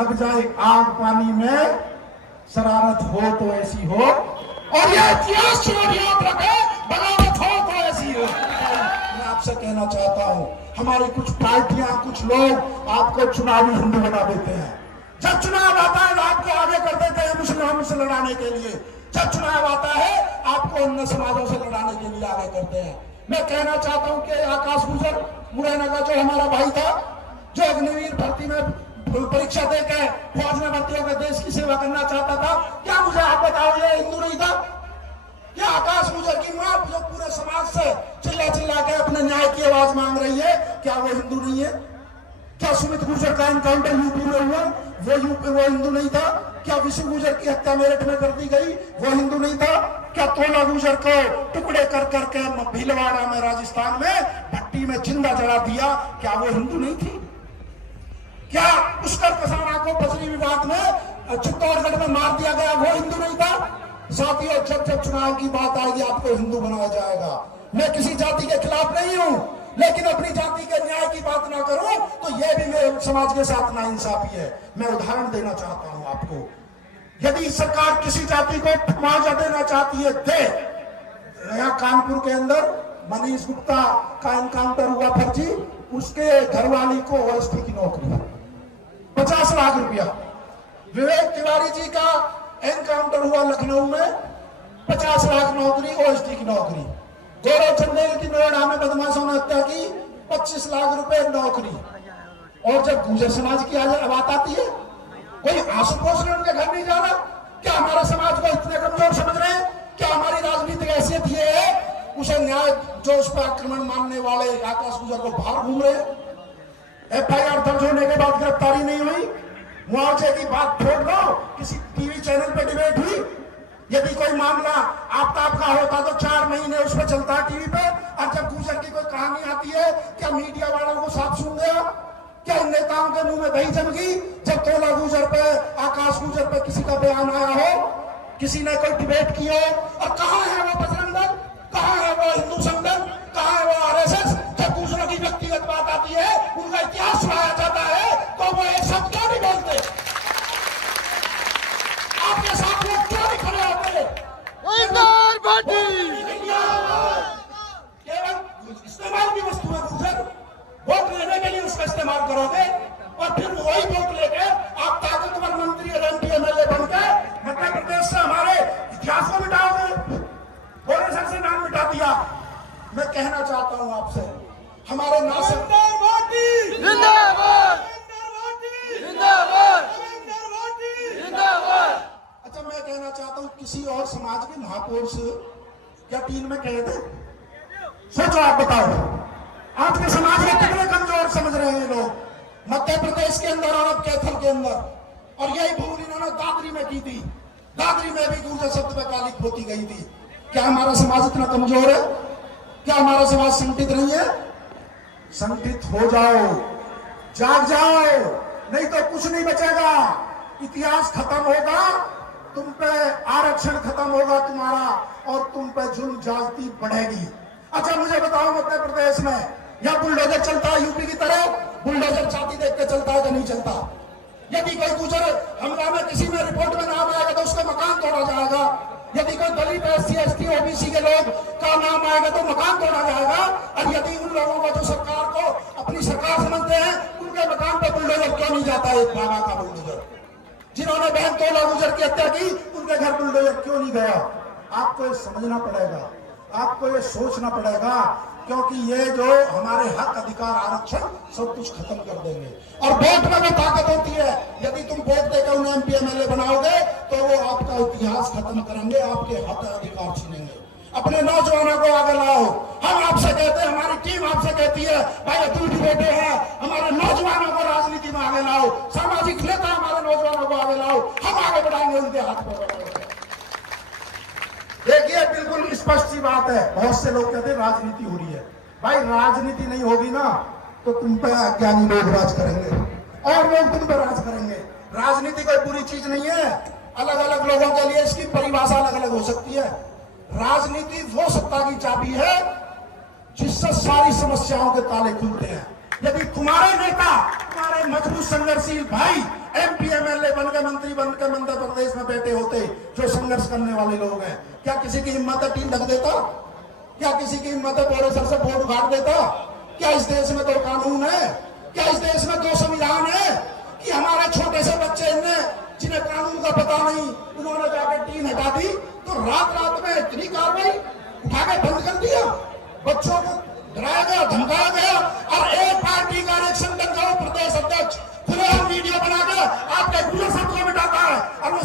लग जाए आग पानी में, शरारत हो तो ऐसी हो, और यह इतिहास याद रखे, बगावत हो तो ऐसी हो। मैं आपसे कहना चाहता हूं, हमारी कुछ पार्टियां, कुछ लोग आपको चुनावी हिंदू बना देते हैं। जब चुनाव आता है आपको आगे कर देते हैं मुसलमानों से लड़ाने के लिए, जब चुनाव आता है आपको अन्य समाजों से लड़ाने के लिए आगे करते हैं। मैं कहना चाहता हूं कि आकाश गुजर मुरैना का जो हमारा भाई था, जो अग्निवीर भर्ती में परीक्षा देकर फौज में भर्ती होकर देश की सेवा करना चाहता था, क्या मुझे आप बताओ ये हिंदू नहीं था? क्या आकाश गुजर की मां जो पूरे समाज से चिल्ला चिल्ला के अपने न्याय की आवाज मांग रही है, क्या वो हिंदू नहीं है? क्या सुमित गुर्जर का एनकाउंटर यूपी में हुआ, वो हिंदू नहीं था? क्या विशु गुर्जर की हत्या मेरठ में कर दी गई, वो हिंदू नहीं था? क्या तोला गुर्जर को टुकड़े कर करके भीलवाड़ा में राजस्थान में भट्टी में जिंदा जला दिया, क्या वो हिंदू नहीं थी? क्या पुष्कर कसाना को बजरी विवाद में चित्तौड़गढ़ में मार दिया गया, वो हिंदू नहीं था? साथियों, जब जब चुनाव की बात आएगी आपको हिंदू बनाया जाएगा। मैं किसी जाति के खिलाफ नहीं हूं, लेकिन अपनी जाति के न्याय की बात ना करूं तो यह भी मेरे समाज के साथ नाइंसाफी है। मैं उदाहरण देना चाहता हूं आपको, यदि सरकार किसी जाति को मुआवजा देना चाहती है दे। यहाँ कानपुर के अंदर मनीष गुप्ता का एनकाउंटर हुआ फर्जी, उसके घरवाली को ओएसडी की नौकरी 50 लाख रुपया। विवेक तिवारी जी का एनकाउंटर हुआ लखनऊ में, 50 लाख नौकरी, ओएसडी की नौकरी। गौरव चंदेल की नोएडा में बदमाशों ने हत्या की, 25 लाख रुपए नौकरी। और जब गुर्जर समाज की बात आती है, कोई आशुतोष ने उनके घर नहीं जा रहा? क्या हमारे समाज को इतने कमजोर समझ रहे हैं? क्या हमारी राजनीतिक हैसियत ये है उसे न्याय, जो उस पर आक्रमण मानने वाले आकाश गुजर को बाहर घूम रहे हैं? एफआईआर दर्ज होने के बाद गिरफ्तारी नहीं हुई, मुआवजे की बात छोड़ दो, किसी टीवी चैनल पे डिबेट हुई? यदि कोई मामला आफ्ताब का होता तो 4 महीने उस पर चलता है टीवी पे, और जब गुजर की कोई कहानी आती है क्या मीडिया वालों को साफ सुन गया? क्या इन नेताओं के मुंह में दही जम गई जब तोला गुजर पे, आकाश गुजर पे किसी का बयान आया हो, किसी ने कोई डिबेट की हो? और कहां है वो बजरंग दल, कहां है वो हिंदू संगठन, कहां है वो आरएसएस? जब गुजरों की व्यक्तिगत बात आती है, उनका इतिहास सुनाया जाता है, तो वो एक शब्द क्यों नहीं बोलते? आपके साथ लोग क्यों नहीं खड़े होते? केवल इस्तेमाल की वस्तु है गुजर, वोट लेने के लिए उसका इस्तेमाल करोगे, और फिर वही वोट लेके आप ताकतवर मंत्री और एमपी एमएलए बनकर मध्य प्रदेश से हमारे इतिहास को मिटाओगे। बोरे सर से नाम मिटा दिया। मैं कहना चाहता हूं आपसे, हमारे नासिक अच्छा, मैं कहना चाहता हूं किसी और समाज के महापौरुष क्या 3 में कहे थे? सोचो, आप बताओ, आज के समाज को कितने कमजोर समझ रहे हैं लोग। मध्य प्रदेश के अंदर और अब कैथल के अंदर, और यही भूल इन्होंने दादरी में की थी। दादरी में भी गुर्जर शब्द पे काली पोती गई थी। क्या हमारा समाज इतना कमजोर है? क्या हमारा समाज संगठित नहीं है? संगठित हो जाओ, जाग जाओ, नहीं तो कुछ नहीं बचेगा। इतिहास खत्म होगा, तुम पे आरक्षण खत्म होगा तुम्हारा, और तुम पे जुल्म ज्यादती बढ़ेगी। अच्छा, मुझे बताओ, मध्य प्रदेश में या बुलडोजर चलता है यूपी की तरह? बुलडोजर छाती देख के चलता है कि नहीं चलता? यदि कोई गुजर हमला में किसी में रिपोर्ट में नाम आएगा तो उसका मकान तोड़ा जाएगा। यदि कोई दलित एससी एसटी ओबीसी के लोग का नाम आएगा तो मकान तोड़ा जाएगा। और यदि उन लोगों को जो सरकार को अपनी सरकार समझते हैं, उनके मकान पर बुलडोजर क्यों नहीं जाता? एक बाबा का बुलडोजर, जिन्होंने बहन तोला गुजर की हत्या की, उनके घर बुलडोजर क्यों नहीं गया? आपको ये समझना पड़ेगा, आपको ये सोचना पड़ेगा, क्योंकि ये जो हमारे हक अधिकार आरक्षण सब कुछ खत्म कर देंगे। और वोट में भी ताकत होती है, यदि तुम वोट देकर उन्हें एमपी एमएलए बनाओगे तो वो आपका इतिहास खत्म करेंगे, आपके हक अधिकार छीनेंगे। अपने नौजवानों को आगे लाओ। हम आपसे कहते हैं, हमारी टीम आपसे कहती है, भाई अतुल जी बेटे हैं, हमारे नौजवानों को राजनीति में आगे लाओ, सामाजिक नेता हमारे नौजवानों को आगे लाओ, हम आगे बढ़ाएंगे, उनके हाथ पर। देखिए, बिल्कुल स्पष्ट सी बात है। बहुत से लोग कहते हैं राजनीति हो रही है। भाई, राजनीति नहीं होगी ना तो तुम पे अज्ञानी लोग राज करेंगे और लोग तुम पे राज करेंगे। राजनीति कोई बुरी चीज नहीं है। अलग अलग लोगों के लिए इसकी परिभाषा अलग अलग हो सकती है। राजनीति वो सत्ता की चाबी है जिससे सारी समस्याओं के ताले खुलते हैं। यदि तुम्हारे नेता, तुम्हारे मजबूत संघर्षशील भाई MP MLA बन के मंत्री बन के मध्य प्रदेश में बैठे होते जो संघर्ष करने वाले लोग हैं। क्या किसी की हिम्मत है टीम ढक देता? क्या किसी की हिम्मत है बोरे सर से वोट उखाड़ देता? क्या इस देश में 2 कानून है? क्या इस देश में 2 संविधान है कि हमारे छोटे से बच्चे जिन्हें कानून का पता नहीं, उन्होंने जाके टीम हटा दी तो रात में इतनी कार्रवाई उठा के बंद कर दिया, बच्चों को डराया गया, धमकाया गया। और एक पार्टी का इलेक्शन लड़का प्रदेश अध्यक्ष खुलेआम वीडियो बनाकर आपके गुजर शब्द को मिटाता है। और वो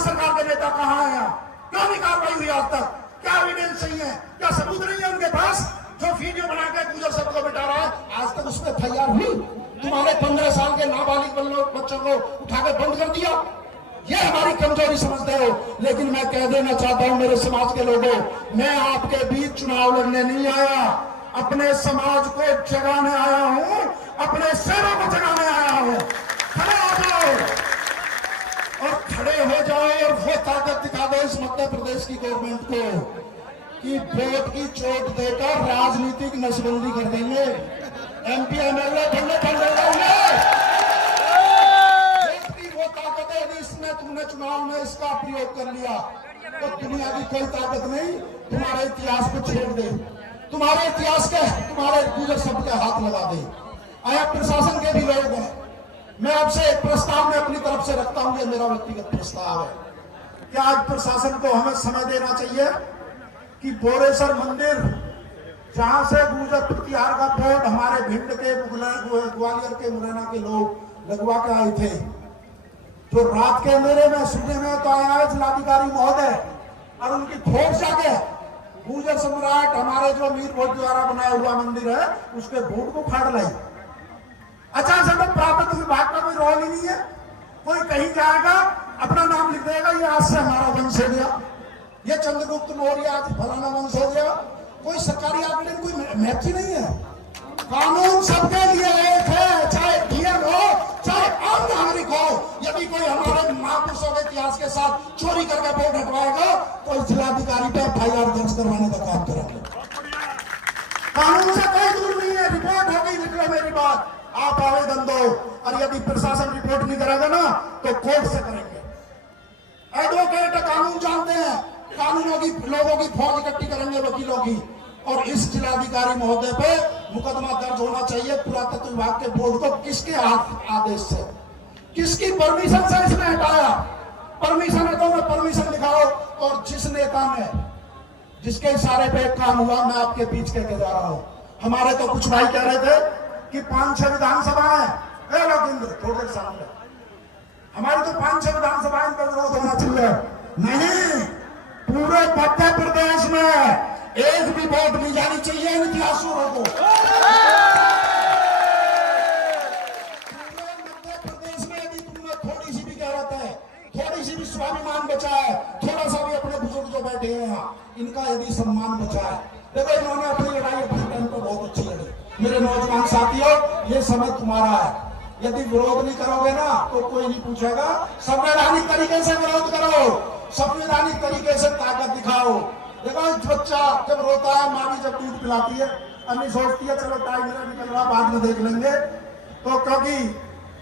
सरकार के नेता कहाँ है? क्यों नहीं कार्रवाई हुई आज तक? क्या एविडेंस नहीं है? क्या सबूत नहीं है उनके पास जो वीडियो बनाकर गुजर शब्द को मिटा रहा है? आज तक उसमें तैयार हुई? तुम्हारे 15 साल के नाबालिग बच्चों को उठाकर बंद कर दिया। ये हमारी कमजोरी समझते हो। लेकिन मैं कह देना चाहता हूं मेरे समाज के लोगों, मैं आपके बीच चुनाव लड़ने नहीं आया, अपने समाज को जगाने आया हूं, अपने शेरों को जगाने आया हूं। खड़े हो जाओ और खड़े हो जाओ और वो ताकत दिखा दो इस मध्य प्रदेश की गवर्नमेंट को कि वोट की चोट देकर राजनीतिक नसबंदी कर देंगे, MP MLA बनने तुमने चुनाव में इसका प्रयोग कर लिया तो दुनिया की कोई ताकत नहीं तुम्हारे इतिहास को छेड़ दे, तुम्हारे इतिहास के तुम्हारे गुजर शब्द के हाथ लगा दे। आया प्रशासन के भी लोग हैं। मैं आपसे एक प्रस्ताव में अपनी तरफ से रखता हूं, ये मेरा व्यक्तिगत प्रस्ताव है कि आज प्रशासन को हमें समय देना चाहिए कि बोरेसर मंदिर जहां से गुजर प्रतिहार का बोर्ड हमारे भिंड के ग्वालियर के मुरैना के लोग लगवा के आए थे, जो रात के अंधेरे में सुनने में तो आया है जिलाधिकारी महोदय और उनकी फोर्स जाके गुजर सम्राट हमारे जो मीर भोज द्वारा बनाया हुआ मंदिर है उसके बोर्ड को फाड़ लाई। अच्छा से तो प्राप्त विभाग का कोई रोल ही नहीं है। कोई कहीं जाएगा अपना नाम लिख देगा, ये आज से हमारा वंश हो गया, ये चंद्रगुप्त मौर्य आज फलाना वंश हो गया। कोई सरकारी आंकड़े कोई महत्व ही नहीं है। कानून सबके लिए एक है, चाहे डीएम हो चाहे आम नागरिक हो। यदि कोई हमारे महापुरुषों के इतिहास के साथ चोरी करके वोट हटवाएगा तो जिलाधिकारी पे FIR दर्ज करवाने का काम करेंगे। कानून से कोई दूर नहीं है। रिपोर्ट होगी, निकले मेरी बात, आप आवेदन दो और यदि प्रशासन रिपोर्ट नहीं करेगा ना तो कोर्ट से करेंगे। एडवोकेट कानून जानते हैं, कानूनों की लोगों की फौज इकट्ठी करेंगे, वकीलों की, और इस जिलाधिकारी महोदय पे मुकदमा दर्ज होना चाहिए। पुरातत्व विभाग के बोर्ड को किसके आदेश से, किसकी परमिशन से इसने हटाया? परमिशन है तो मैं परमिशन दिखाओ। और जिस नेता ने जिसके इशारे पे काम हुआ, मैं आपके बीच कह के जा रहा हूं। हमारे तो कुछ भाई कह रहे थे कि 5-6 विधानसभा है, थोड़े सामने हमारी तो 5-6 विधानसभा इनका विरोध होना चाहिए। नहीं, पूरे मध्य प्रदेश में एक भी वोट नहीं जानी चाहिए इन इतिहासों को। पूरे मध्य प्रदेश में यदि तुमने थोड़ी सी भी गैरत है, थोड़ी सी भी स्वाभिमान बचा है, थोड़ा सा भी अपने बुजुर्ग जो बैठे हैं यहाँ इनका यदि सम्मान बचा है, देखो इन्होंने अपनी लड़ाई अपने टाइम पर बहुत अच्छी लड़ी। मेरे नौजवान साथियों, ये समय तुम्हारा है। यदि विरोध नहीं करोगे ना तो कोई नहीं पूछेगा। संवैधानिक तरीके से विरोध करो, संवैधानिक तरीके से ताकत दिखाओ। देखो बच्चा जब रोता है, माँ भी जब दूध पिलाती है, अन्य सोचती है चलो टाइम निकल रहा बाद में देख लेंगे। तो क्योंकि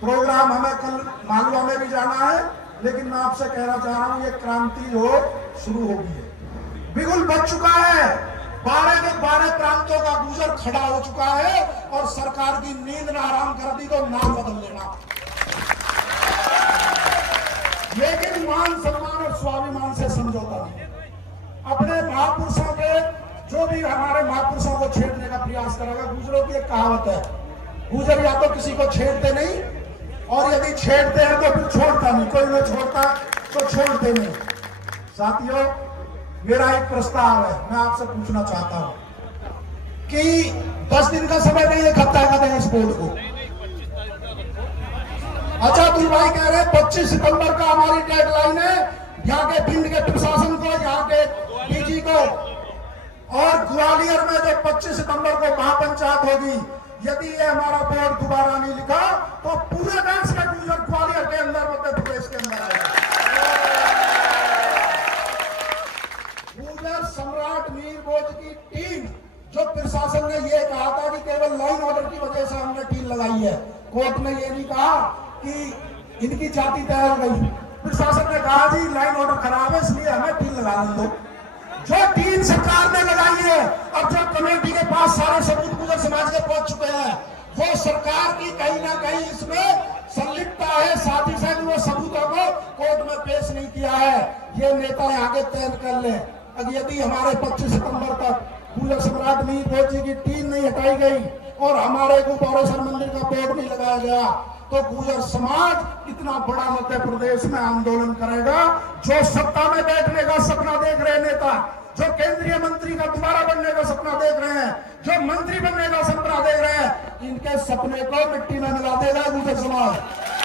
प्रोग्राम हमें कल मालवा में भी जाना है, लेकिन मैं आपसे कहना चाह रहा हूँ ये क्रांति जो शुरू हो गई है, बिगुल बच चुका है। 12 के 12 प्रांतों का गुजर खड़ा हो चुका है और सरकार की नींद ने आराम कर दी तो नाम बदल लेना। लेकिन मान सम्मान और स्वाभिमान से समझौता नहीं। अपने महापुरुषों के जो भी हमारे महापुरुषों को छेड़ने का प्रयास करेगा, गुजरों की एक कहावत है, गुजर या तो किसी को छेड़ते नहीं और यदि छेड़ते हैं तो फिर छोड़ता नहीं। कोई नहीं छोड़ता तो छोड़ते नहीं। साथियों, मेरा एक प्रस्ताव है, मैं आपसे पूछना चाहता हूं कि 10 दिन का समय नहीं, 1 हफ्ता का दें इस बोर्ड को। अच्छा तुम भाई कह रहे 25 सितंबर का हमारी डेडलाइन है, यहाँ के भिंड के प्रशासन को, यहाँ के डीजी को, और ग्वालियर में जो 25 सितंबर को महापंचायत होगी, यदि ये हमारा बोर्ड दोबारा नहीं लिखा तो पूरे देश का गुजर ग्वालियर के अंदर, मध्य प्रदेश के अंदर आएगा। गुजर सम्राट मीर भोज की टीम, जो प्रशासन ने ये कहा था कि केवल लाइन ऑर्डर की वजह से हमने टीम लगाई है, कोर्ट ने ये नहीं कहा कि इनकी जाति तय हो गई। प्रशासन ने कहा जी लाइन ऑर्डर खराब है इसलिए हमें टीन लगा दो। जो टीन सरकार ने लगाई है और जो कमेटी के पास सारे सबूत गुजर समाज के पहुंच चुके हैं, वो सरकार की कहीं ना कहीं इसमें संलिप्तता है। साथ ही साथ वो सबूतों को कोर्ट में पेश नहीं किया है। ये नेता आगे तय कर ले। अब यदि हमारे 25 सितंबर तक गुजर सम्राट नहीं पहुंची की टीन नहीं हटाई गई और हमारे गुप्तेश्वर मंदिर का बोर्ड नहीं लगाया गया, तो गुजर समाज इतना बड़ा मध्य प्रदेश में आंदोलन करेगा। जो सत्ता में बैठने का सपना देख रहे नेता, जो केंद्रीय मंत्री का दोबारा बनने का सपना देख रहे हैं, जो मंत्री बनने का सपना देख रहे हैं, इनके सपने को मिट्टी में मिला देगा गुजर समाज।